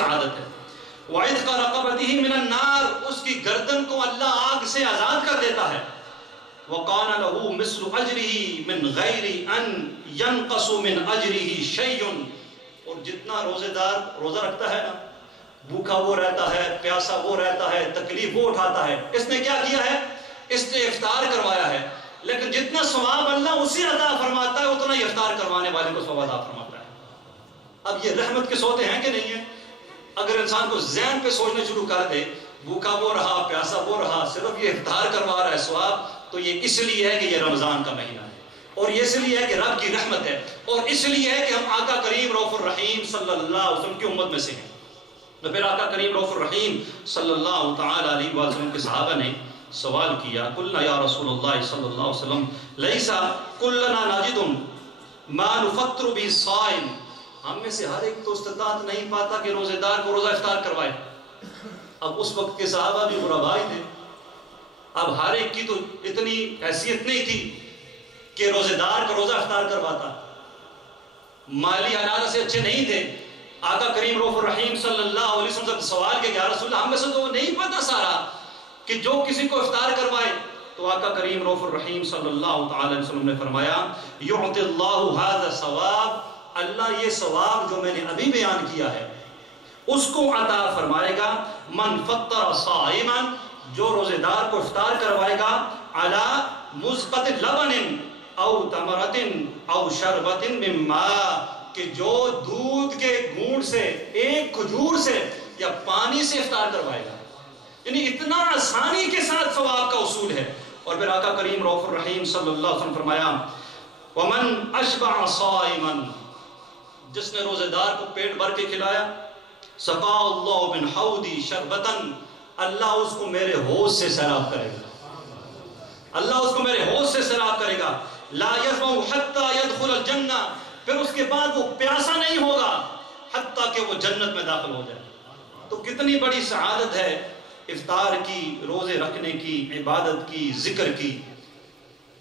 سعادت ہے۔ وَعِتْقَ رَقَبَتِهِ مِنَ النَّارِ، اس کی گردن کو اللہ آگ سے آزاد کر دیتا ہے۔ وَقَانَ لَهُ مِثْلُ أَجْرِهِ مِنْ غَيْرِ أَنْ يَنْقَصُ مِنْ أَجْرِهِ شَيْءٌ، اور جتنا روزے دار روزہ رکھتا ہے نا، بھوکا وہ رہتا ہے، پیاسا وہ رہتا ہے، تکلیف وہ اٹھاتا ہے، اس نے کیا کیا ہے؟ اس نے افطار کروایا ہے، لیکن جتنا ثواب اللہ اسی عطا فرماتا ہے اتنا ہی افطار کروانے والے کو ثواب عطا فرماتا ہے۔ اب یہ رحمت کے سودے ہیں کہ نہیں ہیں؟ اگر انسان کو ذہن پہ سوچنا شروع کر دے، بھوکا وہ رہا، پیاسا وہ رہا، صرف یہ افطار کروا رہا ہے ثواب، تو یہ اس لیے ہے کہ یہ رمضان کا مہینہ ہے، اور یہ اس لیے ہے کہ رب کی رحمت ہے، اور اس لیے ہے کہ ہم آقا کریم رؤوف الرحیم صلی اللہ علیہ وسلم کی امت میں سے ہیں۔ تو پھر آقا کریم رؤوف الرحیم صلی اللہ تعالی علیہ وسلم کے صحابہ نے سوال کیا، قلنا یا رسول اللہ صلی اللہ علیہ وسلم لیسا کلنا ناجد ما نفطر بہ الصائم، ہم میں سے ہر ایک تو استطاعت نہیں پاتا کہ روزے دار کو روزہ افطار کروائے۔ اب اس وقت کے صحابہ بھی غرباء تھے، اب ہر ایک کی تو اتنی حیثیت نہیں تھی کہ روزے دار کا روزہ افطار کرواتا، مالی حالات سے اچھے نہیں تھے۔ آقا کریم رؤوف الرحیم صلی اللہ علیہ وسلم سے سوال کہ یا رسول اللہ ہم میں سے تو نہیں پتا سارا کہ جو کسی کو افطار کروائے، تو آقا کریم رؤوف الرحیم صلی اللہ تعالی علیہ وسلم نے فرمایا یعطی اللہ ھذا الثواب، اللہ یہ ثواب جو میں نے ابھی بیان کیا ہے اس کو عطا فرمائے گا، من فطر صائما، جو روزے دار کو افطار کروائے گا، علی مزقۃ لبن او تمرۃ او شربۃ من ماء، کہ جو دودھ کے گھونٹ سے، ایک کھجور سے یا پانی سے افطار کروائے گا، یعنی اتنا آسانی کے ساتھ ثواب کا اصول ہے۔ اور پھر آقا کریم رؤوف الرحیم صلی اللہ علیہ وسلم فرمایا ومن اشبع صائما، جس نے روزے دار کو پیٹ بھر کے کھلایا، سقا اللہ من حوضی شربتا، اللہ اس کو میرے حوض سے سیراب کرے گا، اللہ اس کو میرے حوض سے سیراب کرے گا، لا یظمأ حتی یدخل الجنہ، پھر اس کے بعد وہ پیاسا نہیں ہوگا حتیٰ کہ وہ جنت میں داخل ہو جائے۔ تو کتنی بڑی سعادت ہے افطار کی، روزے رکھنے کی، عبادت کی، ذکر کی،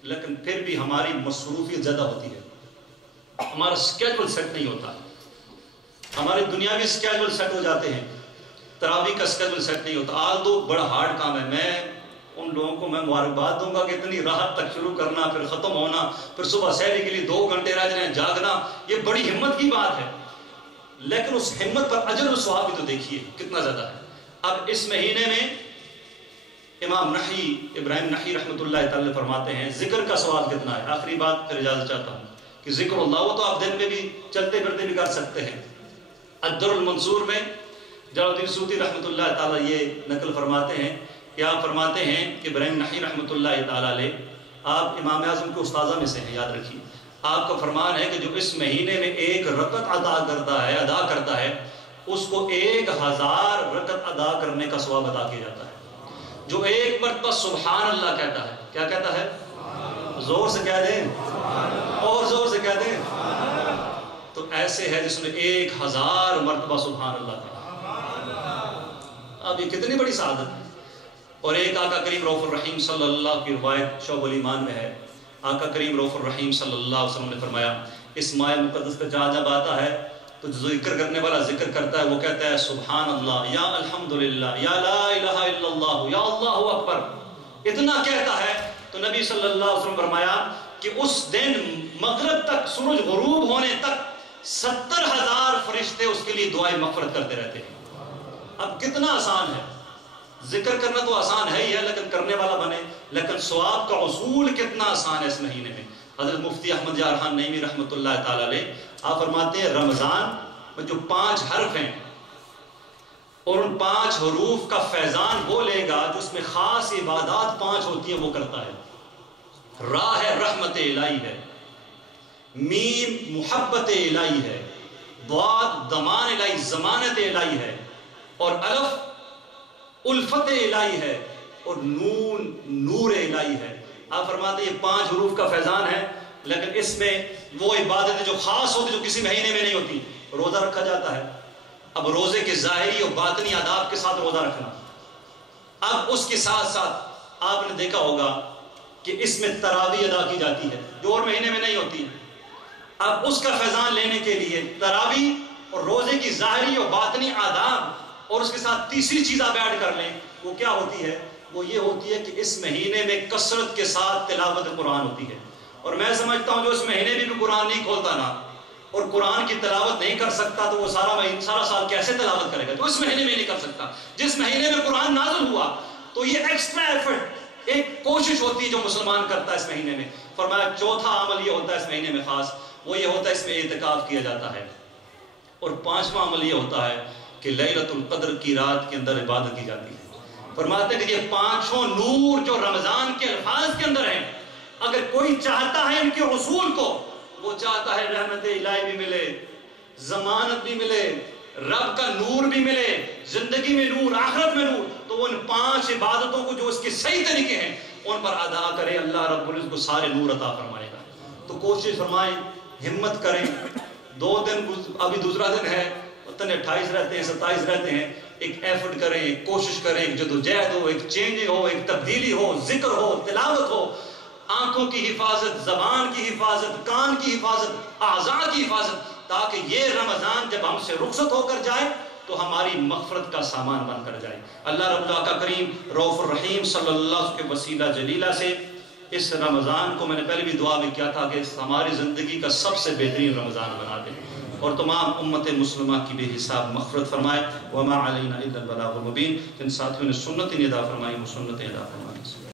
لیکن پھر بھی ہماری مصروفیت زیادہ ہوتی ہے، ہمارا سکیجول سیٹ نہیں ہوتا، ہمارے دنیاوی سکیجول سیٹ ہو جاتے ہیں، تراویح کا سکیجول سیٹ نہیں ہوتا۔ آج تو بڑا ہارڈ کام ہے، میں ان لوگوں کو میں مبارکباد دوں گا کہ اتنی راحت تک شروع کرنا، پھر ختم ہونا، پھر صبح سحری کے لیے 2 گھنٹے رہ جائیں جاگنا، یہ بڑی ہمت کی بات ہے، لیکن اس ہمت پر اجر و ثواب بھی تو دیکھیے کتنا زیادہ ہے۔ اب اس مہینے میں امام نحی ابراہیم نحی رحمۃ اللہ تعالی فرماتے ہیں ذکر کا ثواب کتنا ہے۔ آخری بات پھر اجازت چاہتا ہوں کہ ذکر اللہ وہ تو آپ دن میں بھی چلتے پھرتے بھی کر سکتے ہیں۔ الدر المنصور میں جلال الدین سیوطی رحمۃ اللہ تعالی یہ نقل فرماتے ہیں کہ آپ فرماتے ہیں کہ ابراہیم نحی رحمۃ اللہ تعالی علیہ، آپ امام اعظم کے استاذہ میں سے ہیں، یاد رکھیے، آپ کا فرمان ہے کہ جو اس مہینے میں 1 رکعت ادا کرتا ہے اس کو 1000 رکعت ادا کرنے کا ثواب عطا کیا جاتا ہے۔ جو 1 مرتبہ سبحان اللہ کہتا ہے، کیا کہتا ہے؟ زور سے کہہ دیں، اور زور سے کہہ دیں، تو ایسے ہے جس نے 1000 مرتبہ سبحان اللہ کہا۔ اب یہ کتنی بڑی سعادت ہے۔ اور ایک آقا کریم رؤوف الرحیم صلی اللہ کی روایت شعب الایمان میں ہے، آقا کریم رؤوف الرحیم صلی اللہ علیہ وسلم نے فرمایا اس ماہ مقدس پہ جب آتا ہے تو جو ذکر کرنے والا ذکر کرتا ہے وہ کہتا ہے سبحان اللہ، یا الحمدللہ، یا لا الہ الا اللہ، یا اللہ اکبر، اتنا کہتا ہے تو نبی صلی اللہ علیہ وسلم فرمایا کہ اس دن مغرب تک، سورج غروب ہونے تک 70,000 فرشتے اس کے لیے دعائیں مغفرت کرتے رہتے ہیں۔ اب کتنا آسان ہے، ذکر کرنا تو آسان ہے ہی ہے، لیکن کرنے والا بنے، لیکن ثواب کا اصول کتنا آسان ہے اس مہینے میں۔ حضرت مفتی احمد یار خان نعیمی رحمۃ اللہ تعالی علیہ آپ فرماتے ہیں رمضان میں جو 5 حرف ہیں اور ان 5 حروف کا فیضان وہ لے گا جو اس میں خاص عبادات 5 ہوتی ہیں وہ کرتا ہے۔ راہ ہے رحمت الہی ہے، میم محبت الہی ہے، ضاد ضمان الہی ضمانت الہی ہے، اور الف الفت الہی ہے، اور نون نور الہی ہے۔ آپ فرماتے ہیں یہ 5 حروف کا فیضان ہے، لیکن اس میں وہ عبادتیں جو خاص ہوتی جو کسی مہینے میں نہیں ہوتی۔ روزہ رکھا جاتا ہے، اب روزے کے ظاہری اور باطنی آداب کے ساتھ روزہ رکھنا، اب اس کے ساتھ ساتھ آپ نے دیکھا ہوگا کہ اس میں تراویح ادا کی جاتی ہے جو اور مہینے میں نہیں ہوتی۔ اب اس کا فیضان لینے کے لیے تراویح اور روزے کی ظاہری اور باطنی آداب اور اس کے ساتھ تیسری چیز آپ ایڈ کر لیں، وہ کیا ہوتی ہے؟ وہ یہ ہوتی ہے کہ اس مہینے میں کثرت کے ساتھ تلاوت قرآن ہوتی ہے. اور میں سمجھتا ہوں جو اس مہینے میں بھی قرآن نہیں کھولتا نا اور قرآن کی تلاوت نہیں کر سکتا تو وہ سارا سال کیسے تلاوت کرے گا؟ تو اس مہینے میں نہیں کر سکتا. جس مہینے میں قرآن نازل ہوا تو یہ ایکسٹرا ایفرٹ، ایک کوشش ہوتی ہے جو مسلمان کرتا ہے اس مہینے میں. فرمایا چوتھا عمل یہ ہوتا ہے اس مہینے میں خاص، وہ یہ ہوتا ہے اس میں اعتکاف کیا جاتا ہے. اور پانچواں عمل یہ ہوتا ہے کہ لیلۃ القدر کی رات کے اندر عبادت کی جاتی ہے. فرماتے ہیں کہ یہ پانچوں نور جو رمضان کے الفاظ کے اندر ہیں، اگر کوئی چاہتا ہے ان کے حصول کو، وہ چاہتا ہے رحمت الہی بھی ملے، ضمانت بھی ملے، رب کا نور بھی ملے، زندگی میں نور، آخرت میں نور، تو وہ ان 5 عبادتوں کو جو اس کے صحیح طریقے ہیں ان پر ادا کرے، اللہ رب العزت کو سارے نور عطا فرمائے گا. تو کوشش فرمائیں، ہمت کریں. 2 دن ابھی دوسرا دن ہے، پتہ 28 رہتے ہیں 27 رہتے ہیں. ایک ایفرٹ کریں، ایک کوشش کریں، ایک جدوجہد ہو، ایک چینج ہو، ایک تبدیلی ہو، ذکر ہو، تلاوت ہو، آنکھوں کی حفاظت، زبان کی حفاظت، کان کی حفاظت، اعضاء کی حفاظت، تاکہ یہ رمضان جب ہم سے رخصت ہو کر جائے تو ہماری مغفرت کا سامان بن کر جائے. اللہ رب العزت کا کریم رؤوف الرحیم صلی اللہ علیہ وسلم کے وسیلہ جلیلہ سے اس رمضان کو، میں نے پہلے بھی دعا میں کیا تھا کہ ہماری زندگی کا سب سے بہترین رمضان بنا دے اور تمام امت مسلمہ کی بے حساب مغفرت فرمائے. وما علینا الا البلاغ المبین. جن ساتھیوں نے سنت ادا فرمائی وہ سنت ادا فرمائے.